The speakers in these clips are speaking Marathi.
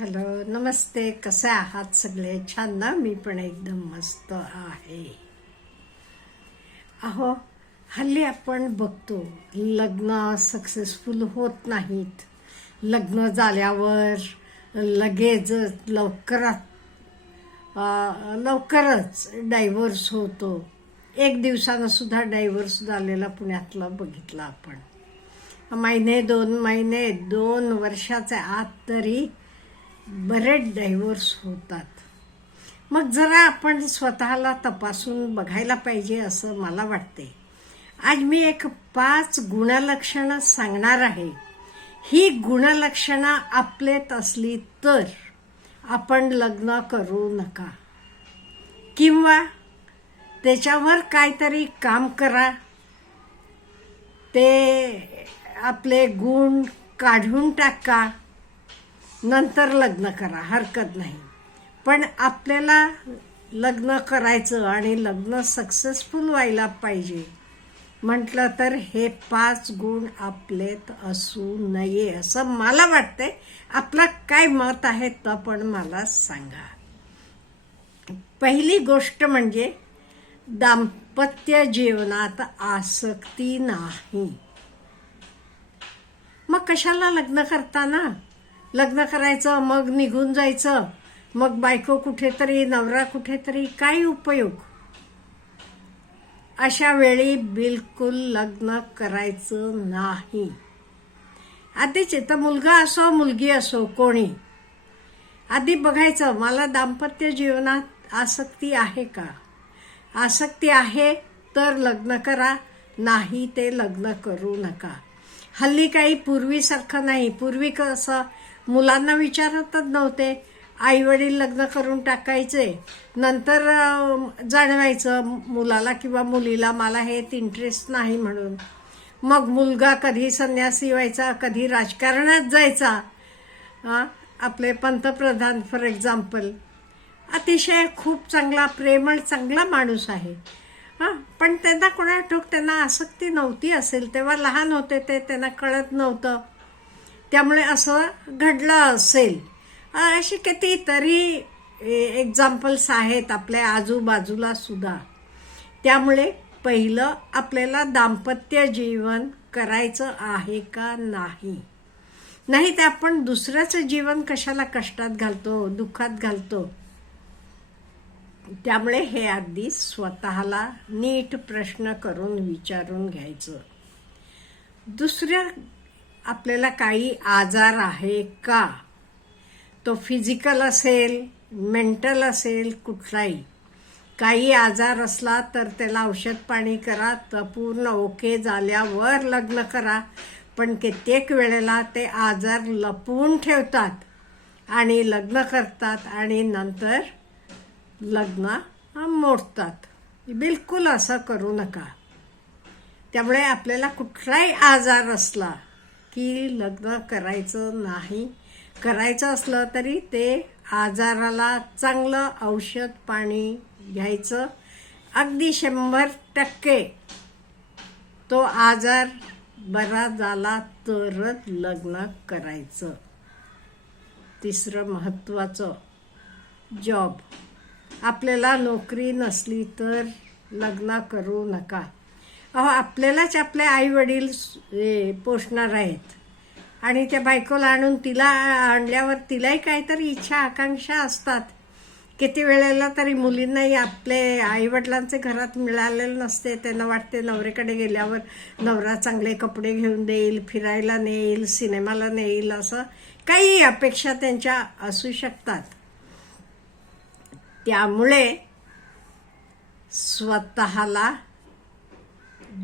हॅलो नमस्ते कसे आहात सगळे? छान ना? मी पण एकदम मस्त आहे. अहो हल्ली आपण बघतो लग्न सक्सेसफुल होत नाहीत. लग्न झाल्यावर लगेच लवकरात लवकरच डायव्हर्स होतो. एक दिवसानं सुद्धा डायव्हर्स झालेला पुण्यातला बघितला आपण. महिने दोन महिने दोन वर्षाच्या आत तरी बरेच डायव्हर्स होतात. मग जरा आपण स्वतःला तपासून बघायला पाहिजे असं मला वाटते आज मी एक पाच गुणलक्षणं सांगणार आहे. ही गुणलक्षणं आपलेत असली तर आपण लग्न करू नका. किंवा त्याच्यावर काहीतरी काम करा. ते आपले गुण काढून टाका. नंतर लग्न करा हरकत नाही. पण आपल्याला लग्न करायचं आणि लग्न सक्सेसफुल व्हायला पाहिजे. म्हटलं तर हे पाच गुण आपलेत असू नये असं मला वाटतंय. आपलं काय मत आहे तर पण मला सांगा. पहिली गोष्ट म्हणजे दाम्पत्य जीवनात आसक्ती नाही. मग कशाला लग्न करताना? लग्न करायचं मग निघून जायचं. मग बायको कुठेतरी नवरा कुठेतरी काय उपयोग. अशा वेळी बिलकुल लग्न करायचं नाही. आधीच तर मुलगा असो मुलगी असो कोणी. आधी बघायचं मला दाम्पत्य जीवनात आसक्ती आहे का? आसक्ती आहे तर लग्न करा नाही ते लग्न करू नका. हल्ली काही पूर्वीसारखं नाही. पूर्वी कसं मुलांना विचारतच नव्हते. आई वडील लग्न करून टाकायचे. नंतर जाणवायचं मुलाला किंवा मुलीला मला हे इंटरेस्ट नाही म्हणून. मग मुलगा कधी संन्यासी व्हायचा कधी राजकारणात जायचा. हां आपले पंतप्रधान फॉर एक्झाम्पल अतिशय खूप चांगला प्रेमळ चांगला माणूस आहे. हां पण त्यांना कोणा ठोक त्यांना आसक्ती नव्हती असेल. तेव्हा लहान होते ते त्यांना कळत नव्हतं. त्यामुळे असं घडलं असेल. अशी कितीतरी एक्झाम्पल्स आहेत आपल्या आजूबाजूला सुद्धा. त्यामुळे पहिलं आपल्याला दाम्पत्य जीवन करायचं आहे का नाही? नाही तर आपण दुसऱ्याचं जीवन कशाला कष्टात घालतो दुःखात घालतो? त्यामुळे हे अगदी स्वतःला नीट प्रश्न करून विचारून घ्यायचं. दुसऱ्या आपल्याला काही आजार आहे का? तो फिजिकल असेल मेंटल असेल कुठलाही. काही आजार असला तर त्याला औषध पाणी करा तर पूर्ण ओके झाल्यावर लग्न करा. पण कित्येक वेळेला ते आजार लपवून ठेवतात आणि लग्न करतात आणि नंतर लग्न मोडतात. बिलकुल असं करू नका. त्यामुळे आपल्याला कुठलाही आजार असला की लग्न करायचं नाही. करायचं असलं तरी ते आजाराला चांगलं औषध पाणी घ्यायचं. अगदी शंभर टक्के. तो आजार बरा झाला तरच लग्न करायचं. तिसरं महत्त्वाचं जॉब आपल्याला नोकरी नसली तर लग्न करू नका. अहो आपल्यालाच आपले आई वडील पोषणार आहेत. आणि त्या बायकोला आणून तिला आणल्यावर तिलाही काहीतरी इच्छा आकांक्षा असतात. किती वेळेला तरी मुलींनाही आपले आईवडिलांचे घरात मिळालेलं नसते. त्यांना वाटते नवरेकडे गेल्यावर नवरा चांगले कपडे घेऊन देईल फिरायला नेईल सिनेमाला नेईल असं काही अपेक्षा त्यांच्या असू शकतात. त्यामुळे स्वतःला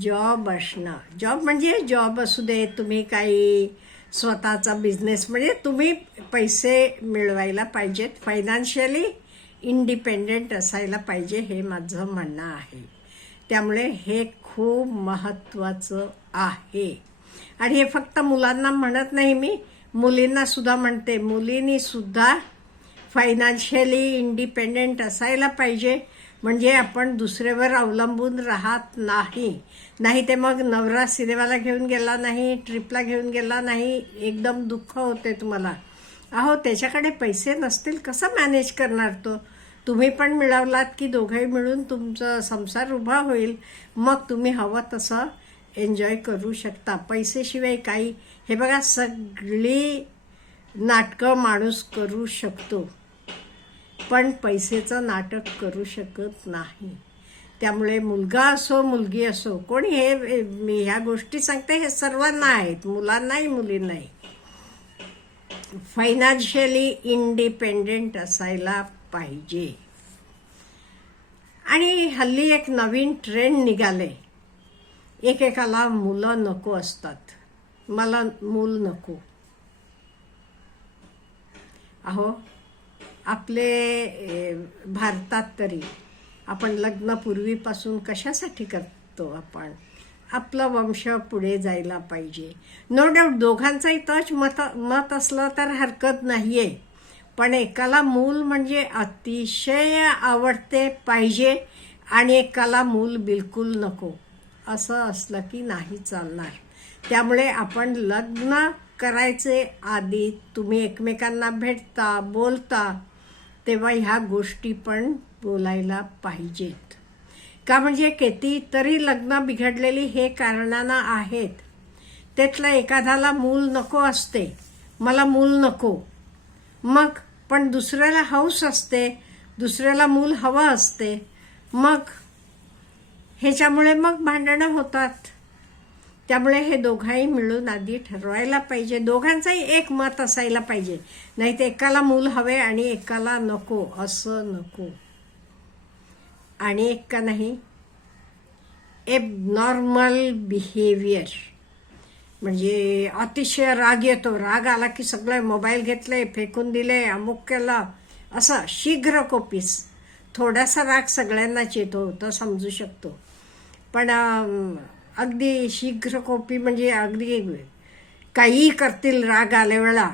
जॉब असणं. जॉब म्हणजे जॉब असू दे तुम्ही काही स्वतःचा बिझनेस म्हणजे तुम्ही पैसे मिळवायला पाहिजेत. फायनान्शियली इंडिपेंडेंट असायला पाहिजे हे माझं म्हणणं आहे. त्यामुळे हे खूप महत्त्वाचं आहे. आणि हे फक्त मुलांना म्हणत नाही मी मुलींना सुद्धा म्हणते. मुलींनी सुद्धा फायनान्शियली इंडिपेंडेंट असायला पाहिजे. म्हणजे आपण दुसऱ्यावर अवलंबून राहत नाही. नाही ते मग नवरा सिनेमाला घेऊन गेला नाही ट्रिपला घेऊन गेला नाही एकदम दुःख होते तुम्हाला. अहो त्याच्याकडे पैसे नसतील कसं मॅनेज करणार तो? तुम्ही पण मिळवलात की दोघंही मिळून तुमचा संसार उभा होईल. मग तुम्ही हवं तसं एन्जॉय करू शकता. पैसेशिवाय काही हे बघा सगळी नाटकं माणूस करू शकतो. पण पैसेचं नाटक करू शकत नाही. त्यामुळे मुलगा असो मुलगी असो कोणी हे मी ह्या गोष्टी सांगते हे सर्वांना आहेत मुलांनाही मुलींनाही. फायनान्शियली इंडिपेंडेंट असायला पाहिजे. आणि हल्ली एक नवीन ट्रेंड निघाले. एकेकाला मुलं नको असतात. मला मूल नको. अहो आपले भारतात तरी आपण लग्न पूर्वीपासून कशासाठी करतो आपण? आपलं वंश पुढे जायला पाहिजे. नो डाऊट दोघांचाही तच मत मत असलं तर हरकत नाही आहे पण एकाला मूल म्हणजे अतिशय आवडते पाहिजे आणि एकाला मूल बिलकुल नको. असं असलं की नाही चालणार. त्यामुळे आपण लग्न करायचे आधी तुम्ही एकमेकांना भेटता बोलता तेव्हा ह्या गोष्टी पण बोलायला पाहिजेत. का म्हणजे कितीतरी लग्न बिघडलेली हे कारणानं आहेत. त्यातलं एखाद्याला मूल नको असते. मला मूल नको. मग पण दुसऱ्याला हौस असते. दुसऱ्याला मूल हवं असते. मग ह्याच्यामुळे मग भांडणं होतात. त्यामुळे हे दोघांही मिळून आधी ठरवायला पाहिजे. दोघांचाही एक मत असायला पाहिजे. नाही तर एकाला मूल हवे आणि एकाला नको असं नको. आणि एक का नाही नॉर्मल बिहेवियर म्हणजे अतिशय राग येतो. राग आला की सगळे मोबाईल घेतले फेकून दिले अमुक केलं. असं शीघ्र कोपीस. थोडासा राग सगळ्यांनाच येतो तो समजू शकतो. पण अगदी शीघ्रकोपी म्हणजे अगदी काहीही करतील राग आल्या वेळा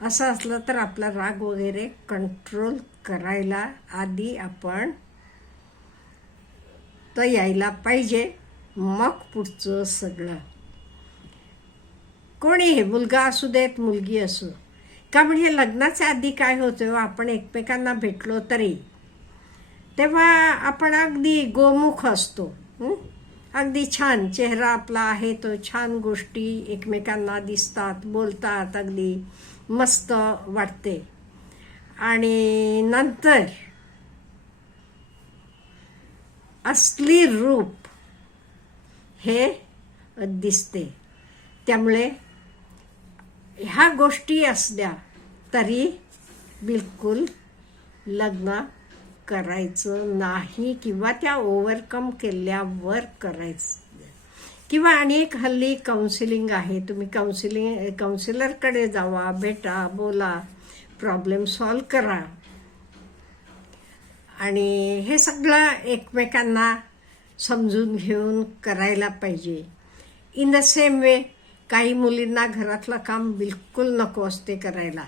असं असलं तर आपला राग वगैरे कंट्रोल करायला आधी आपण तर यायला पाहिजे. मग पुढचं सगळं. कोणी हे मुलगा असू देत मुलगी असू. का म्हणजे लग्नाच्या आधी काय होतं हो, आपण एकमेकांना भेटलो तरी. तेव्हा आपण अगदी गोमुख असतो हं? अगदी छान चेहरा आपला आहे तो छान गोष्टी एकमेकांना दिसतात बोलतात अगदी मस्त वाटते. आणि नंतर असली रूप हे दिसते. त्यामुळे ह्या गोष्टी असल्या तरी बिलकुल लग्न करायचं नाही किंवा त्या ओव्हरकम केल्यावर करायचं. किंवा अनेक हल्ली काउन्सिलिंग आहे. तुम्ही काउन्सिलिंग काउन्सिलरकडे जावा भेटा बोला प्रॉब्लेम सॉल्व करा. आणि हे सगळं एकमेकांना समजून घेऊन करायला पाहिजे. इन द सेम वे काही मुलींना घरातलं काम बिलकुल नको असते करायला.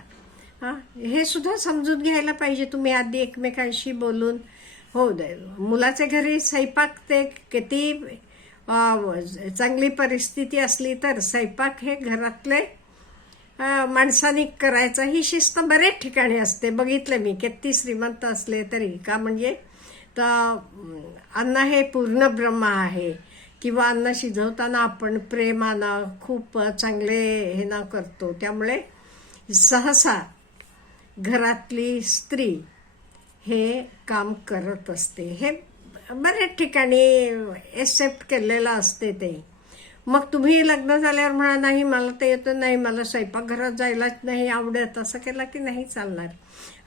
हां हे सुद्धा समजून घ्यायला पाहिजे. तुम्ही आधी एकमेकांशी बोलून हो द- मुलाच्या घरी स्वयंपाक ते किती चांगली परिस्थिती असली तर स्वयंपाक हे घरातले माणसानी माणसाने करायचं ही शिस्त बरेच ठिकाणी असते. बघितलं मी किती श्रीमंत असले तरी का म्हणजे तर अन्न हे पूर्ण ब्रह्म आहे. किंवा अन्न शिजवताना आपण प्रेमानं खूप चांगले हे ना करतो. त्यामुळे सहसा घरातली स्त्री हे काम करत असते. हे बऱ्याच ठिकाणी एक्सेप्ट केलेलं असते ते. मग तुम्ही लग्न झाल्यावर म्हणा नाही मला ते येतं नाही मला स्वयंपाकघरात जायलाच नाही आवडत असं केलं की नाही चालणार.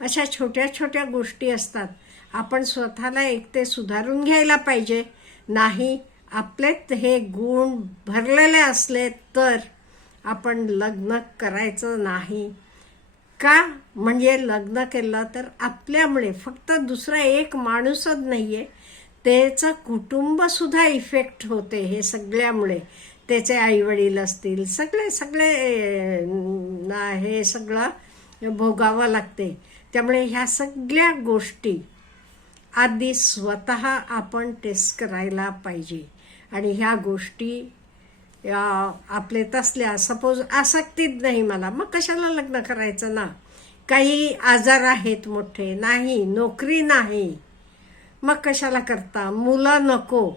अशा छोट्या छोट्या गोष्टी असतात. आपण स्वतःला एक ते सुधारून घ्यायला पाहिजे. नाही आपलेत हे गुण भरलेले असले तर आपण लग्न करायचं नाही. का म्हणजे लग्न केलं तर आपल्यामुळे फक्त दुसरा एक माणूसच नाही आहे त्याचं कुटुंबसुद्धा इफेक्ट होते हे सगळ्यामुळे. त्याचे आईवडील असतील सगळे सगळे ना हे सगळं भोगावं लागते. त्यामुळे ह्या सगळ्या गोष्टी आधी स्वतः आपण टेस्ट करायला पाहिजे. आणि ह्या गोष्टी आपले तसल्या सपोज आसक्तीच नाही मला मग कशाला लग्न करायचं ना? काही आजार आहेत मोठे नाही नोकरी नाही. मग कशाला करता? मुलं नको.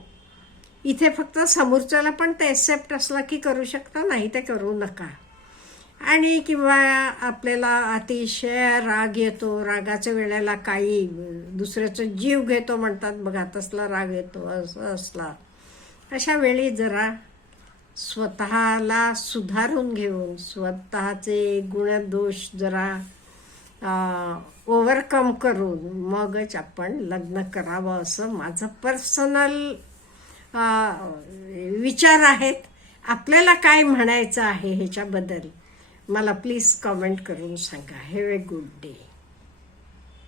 इथे फक्त समोरच्याला पण ते एक्सेप्ट असला की करू शकता नाही ते करू नका. आणि किंवा आपल्याला अतिशय राग येतो रागाच्या वेळेला काही दुसऱ्याचं जीव घेतो म्हणतात बघा तसला राग येतो असं असला. अशा वेळी जरा स्वतःला सुधारून घेऊन स्वतःचे गुणदोष जरा ओव्हरकम करून मगच आपण लग्न करावं असं माझं पर्सनल विचार आहेत. आपल्याला काय म्हणायचं आहे ह्याच्याबद्दल मला प्लीज कमेंट करून सांगा. Have a good day